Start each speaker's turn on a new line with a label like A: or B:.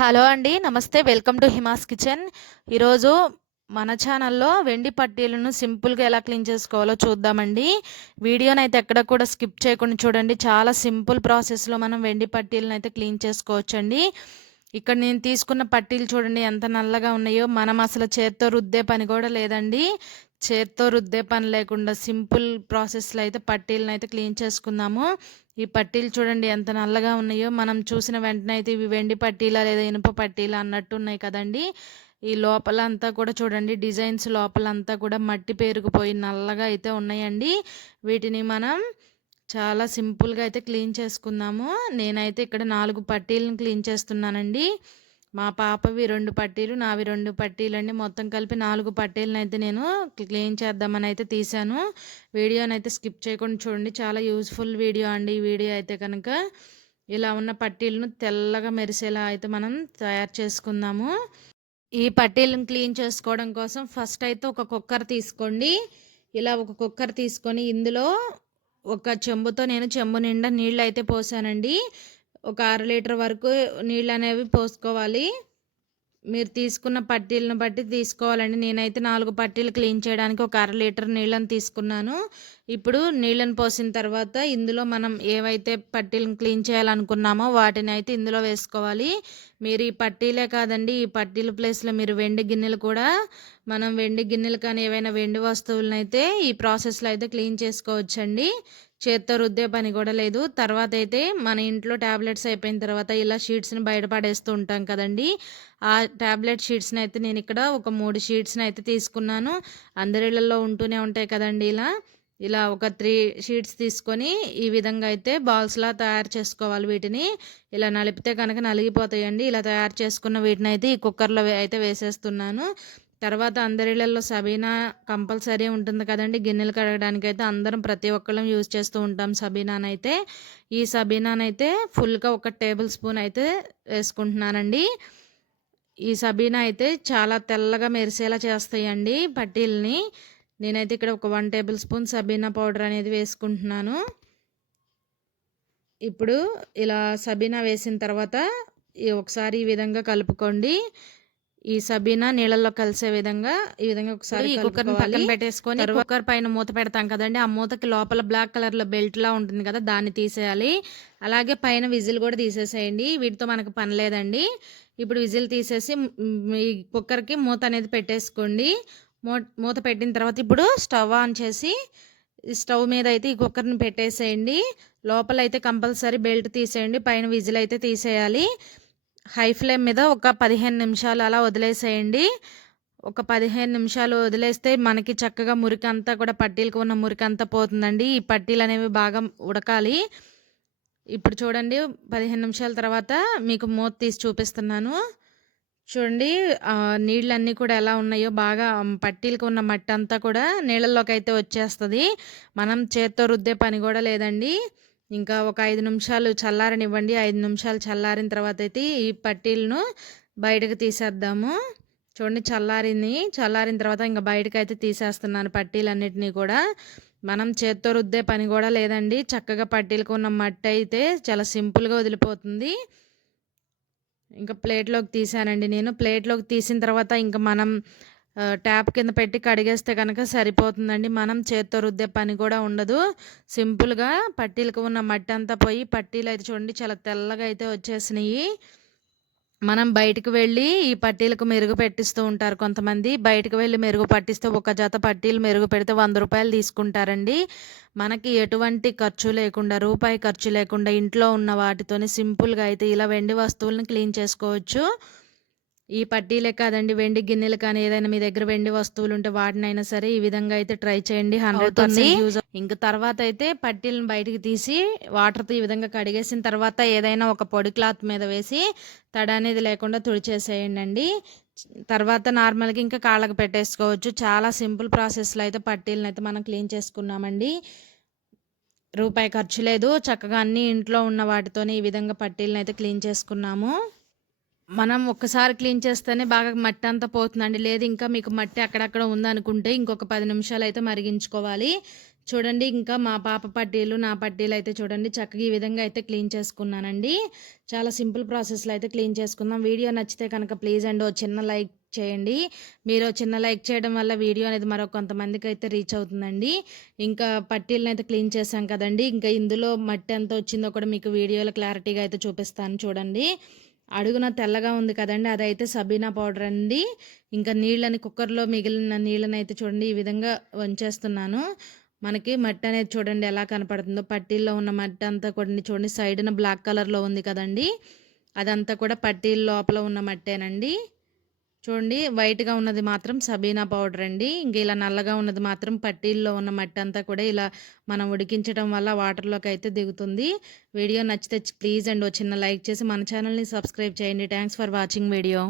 A: Hello అండి. నమస్తే. Welcome to Hima's kitchen. ఈరోజు మన ఛానల్‌లో వెండి పట్టీలను సింపుల్‌గా ఎలా క్లీన్ చేసుకోవాలో చూద్దామండి. వీడియోనైతే ఎక్కడ కూడా స్కిప్ చేయకుండా చూడండి. చాలా సింపుల్ ప్రాసెస్‌లో మనం వెండి పట్టీలనైతే క్లీన్ చేసుకోవచ్చండి. ఇక్కడ నేను తీసుకున్న పట్టీలు చూడండి ఎంత నల్లగా ఉన్నాయో. మనం అసలు చేత్తో రుద్దే పని కూడా లేదండి. చేత్తో రుద్దే పని లేకుండా సింపుల్ ప్రాసెస్‌లో అయితే పట్టీలనైతే క్లీన్ చేసుకుందాము. ఈ పట్టీలు చూడండి ఎంత నల్లగా ఉన్నాయో. మనం చూసిన వెంటనే అయితే ఇవి వెండి పట్టీలా లేదా ఇనుప పట్టీలా అన్నట్టు ఉన్నాయి కదండీ. ఈ లోపలంతా కూడా చూడండి డిజైన్స్ లోపలంతా కూడా మట్టి పేరుకుపోయి నల్లగా అయితే ఉన్నాయండి. వీటిని మనం చాలా సింపుల్‌గా అయితే క్లీన్ చేసుకుందాము. నేనైతే ఇక్కడ నాలుగు పట్టీలను క్లీన్ చేస్తున్నానండి. మా పాపవి రెండు పట్టీలు, నావి రెండు పట్టీలు అండి మొత్తం కలిపి నాలుగు పట్టీలను అయితే నేను క్లీన్ చేద్దామని అయితే తీశాను. వీడియోనైతే స్కిప్ చేయకుండా చూడండి. చాలా యూజ్‌ఫుల్ వీడియో అండి ఈ వీడియో అయితే కనుక. ఇలా ఉన్న పట్టీలను తెల్లగా మెరిసేలా అయితే మనం తయారు చేసుకుందాము. ఈ పట్టీలను క్లీన్ చేసుకోవడం కోసం ఫస్ట్ అయితే ఒక కుక్కర్ తీసుకోండి. ఇలా ఒక కుక్కర్ తీసుకొని ఇందులో ఒక చెంబుతో నేను చెంబు నిండా అయితే పోసానండి. ఒక అర లీటర్ వరకు నీళ్ళు అనేవి పోసుకోవాలి. మీరు తీసుకున్న పట్టీలను బట్టి తీసుకోవాలండి. నేనైతే నాలుగు పట్టీలు క్లీన్ చేయడానికి ఒక అర లీటర్ నీళ్ళని తీసుకున్నాను. ఇప్పుడు నీళ్ళని పోసిన తర్వాత ఇందులో మనం ఏవైతే పట్టీలను క్లీన్ చేయాలనుకున్నామో వాటిని అయితే ఇందులో వేసుకోవాలి. మీరు ఈ పట్టీలే కాదండి ఈ పట్టీల ప్లేస్‌లో మీరు వెండి గిన్నెలు కూడా మనం వెండి గిన్నెలు కానీ ఏవైనా వెండి వస్తువులనైతే ఈ ప్రాసెస్‌లో అయితే క్లీన్ చేసుకోవచ్చండి. చేత్తో రుద్దే పని కూడా లేదు. తర్వాత అయితే మన ఇంట్లో టాబ్లెట్స్ అయిపోయిన తర్వాత ఇలా షీట్స్‌ని బయటపడేస్తూ ఉంటాం కదండీ. ఆ ట్యాబ్లెట్ షీట్స్ని అయితే నేను ఇక్కడ ఒక మూడు షీట్స్ని అయితే తీసుకున్నాను. అందరిళ్ళల్లో ఉంటూనే ఉంటాయి కదండీ ఇలా. ఇలా ఒక త్రీ షీట్స్ తీసుకొని ఈ విధంగా అయితే బాల్స్‌లా తయారు చేసుకోవాలి వీటిని. ఇలా నలిపితే కనుక నలిగిపోతాయండి. ఇలా తయారు చేసుకున్న వీటిని అయితే ఈ కుక్కర్‌లో అయితే వేసేస్తున్నాను. తర్వాత అందరిళ్ళల్లో సబీనా కంపల్సరీ ఉంటుంది కదండి గిన్నెలు కడగడానికి అయితే అందరం ప్రతి ఒక్కళ్ళం యూజ్ చేస్తూ ఉంటాం సబీనానైతే. ఈ సబీనానైతే ఫుల్‌గా ఒక టేబుల్ స్పూన్ అయితే వేసుకుంటున్నానండి. ఈ సబీనా అయితే చాలా తెల్లగా మెరిసేలా చేస్తాయండి పట్టీలని. నేనైతే ఇక్కడ ఒక one tablespoon Sabina powder అనేది వేసుకుంటున్నాను. ఇప్పుడు ఇలా సబీనా వేసిన తర్వాత ఈ ఒకసారి ఈ విధంగా కలుపుకోండి. ఈ సబీనా నీళ్ళల్లో కలిసే విధంగా ఈ విధంగా ఒకసారి ఈ కుక్కర్‌ని పక్కన పెట్టేసుకొని కుక్కర్ పైన మూత పెడతాం కదండీ. ఆ మూతకి లోపల బ్లాక్ కలర్‌లో బెల్ట్‌లా ఉంటుంది కదా! దాన్ని తీసేయాలి. అలాగే పైన విజిల్ కూడా తీసేసేయండి. వీటితో మనకు పని లేదండి. ఇప్పుడు విజిల్ తీసేసి ఈ కుక్కర్‌కి మూత అనేది పెట్టేసుకోండి. మూ మూత పెట్టిన తర్వాత ఇప్పుడు స్టవ్ ఆన్ చేసి స్టవ్ మీద అయితే ఈ కుక్కర్‌ని పెట్టేసేయండి. లోపలైతే కంపల్సరీ బెల్ట్ తీసేయండి. పైన విజిల్ అయితే తీసేయాలి. హై ఫ్లేమ్ మీద ఒక 15 నిమిషాలు అలా వదిలేసేయండి. ఒక 15 నిమిషాలు వదిలేస్తే మనకి చక్కగా మురికంతా కూడా పట్టీలకు ఉన్న మురికంతా పోతుందండి. ఈ పట్టీలు అనేవి బాగా ఉడకాలి. ఇప్పుడు చూడండి 15 నిమిషాల తర్వాత మీకు మూత తీసి చూపిస్తున్నాను. చూడండి నీళ్ళన్నీ కూడా ఎలా ఉన్నాయో బాగా పట్టీలకు ఉన్న మట్టంతా కూడా నీళ్ళల్లోకైతే వచ్చేస్తుంది మనం చేత్తో రుద్దే పని కూడా లేదండి. ఇంకా ఒక ఐదు నిమిషాలు చల్లారనివ్వండి. ఐదు నిమిషాలు చల్లారిన తర్వాత అయితే ఈ పట్టీలను బయటకు తీసేద్దాము. చూడండి చల్లారింది. చల్లారిన తర్వాత ఇంకా బయటకు అయితే తీసేస్తున్నాను పట్టీలన్నిటిని కూడా. మనం చేత్తో రుద్దే పని కూడా లేదండి. చక్కగా పట్టీలకు ఉన్న మట్టయితే చాలా సింపుల్‌గా వదిలిపోతుంది. ఇంకా ప్లేట్‌లోకి తీసానండి నేను. ప్లేట్‌లోకి తీసిన తర్వాత ఇంకా మనం ట్యాప్ కింద పెట్టి కడిగేస్తే కనుక సరిపోతుందండి. మనం చేత్తో రుద్దే పని కూడా ఉండదు. సింపుల్‌గా పట్టీలకు ఉన్న మట్టి అంతా పోయి పట్టీలు అయితే చూడండి చాలా తెల్లగా అయితే వచ్చేసినాయి మనం బయటకు వెళ్ళి ఈ పట్టీలకు మెరుగు పెట్టిస్తూ ఉంటారు కొంతమంది. బయటకు వెళ్ళి మెరుగు పట్టిస్తే ఒక జత పట్టీలు మెరుగు పెడితే వంద రూపాయలు తీసుకుంటారండి. మనకి ఎటువంటి ఖర్చు లేకుండా, రూపాయి ఖర్చు లేకుండా ఇంట్లో ఉన్న వాటితోనే సింపుల్‌గా అయితే ఇలా వెండి వస్తువులను క్లీన్ చేసుకోవచ్చు. ఈ పట్టీలే కాదండి వెండి గిన్నెలు కానీ ఏదైనా మీ దగ్గర వెండి వస్తువులుంటే వాటినైనా సరే ఈ విధంగా అయితే ట్రై చేయండి. 100% యూజ్ ఇంక తర్వాతైతే పట్టీలను బయటికి తీసి వాటర్‌తో ఈ విధంగా కడిగేసిన తర్వాత ఏదైనా ఒక పొడి క్లాత్ మీద వేసి తడి అనేది లేకుండా తుడిచేసేయండండి. తర్వాత నార్మల్‌గా ఇంకా కాళ్ళకి పెట్టేసుకోవచ్చు. చాలా సింపుల్ ప్రాసెస్‌లో అయితే పట్టీలనైతే మనం క్లీన్ చేసుకున్నామండి. రూపాయి ఖర్చు లేదు. చక్కగా అన్నీ ఇంట్లో ఉన్న వాటితోనే ఈ విధంగా పట్టీలనైతే క్లీన్ చేసుకున్నాము. మనం ఒక్కసారి క్లీన్ చేస్తేనే బాగా మట్టి అంతా పోతుందండి. లేదు ఇంకా మీకు మట్టి అక్కడక్కడ ఉందనుకుంటే ఇంకొక పది నిమిషాలు అయితే మరిగించుకోవాలి. చూడండి ఇంకా మా పాప పట్టీలు నా పట్టీలు అయితే చూడండి చక్కగా ఈ విధంగా అయితే క్లీన్ చేసుకున్నానండి. చాలా సింపుల్ ప్రాసెస్లో అయితే క్లీన్ చేసుకుందాం. వీడియో నచ్చితే కనుక ప్లీజ్ అండి ఓ చిన్న లైక్ చేయండి. మీరు చిన్న లైక్ చేయడం వల్ల వీడియో అనేది మరో కొంతమందికి అయితే రీచ్ అవుతుందండి. ఇంకా పట్టీలను అయితే క్లీన్ చేశాం కదండి. ఇంకా ఇందులో మట్టి ఎంత వచ్చిందో కూడా మీకు వీడియోలో క్లారిటీగా అయితే చూపిస్తాను చూడండి. అడుగున తెల్లగా ఉంది కదండి అదైతే సబీనా పౌడర్ అండి. ఇంకా నీళ్ళని కుక్కర్లో మిగిలిన నీళ్ళని అయితే చూడండి ఈ విధంగా వంచేస్తున్నాను. మనకి మట్టి అనేది చూడండి ఎలా కనపడుతుందో. పట్టీల్లో ఉన్న మట్టి అంతా కూడా చూడండి సైడ్న బ్లాక్ కలర్లో ఉంది కదండి. అదంతా కూడా పట్టీల లోపల ఉన్న మట్టేనండి. చూడండి వైట్గా ఉన్నది మాత్రం సబీనా పౌడర్ అండి. ఇంక ఇలా నల్లగా ఉన్నది మాత్రం పట్టీల్లో ఉన్న మట్టి అంతా కూడా ఇలా మనం ఉడికించడం వల్ల వాటర్లోకి అయితే దిగుతుంది. వీడియో నచ్చితే ప్లీజ్ అండి చిన్న లైక్ చేసి మన ఛానల్ని సబ్స్క్రైబ్ చేయండి. Thanks for watching video.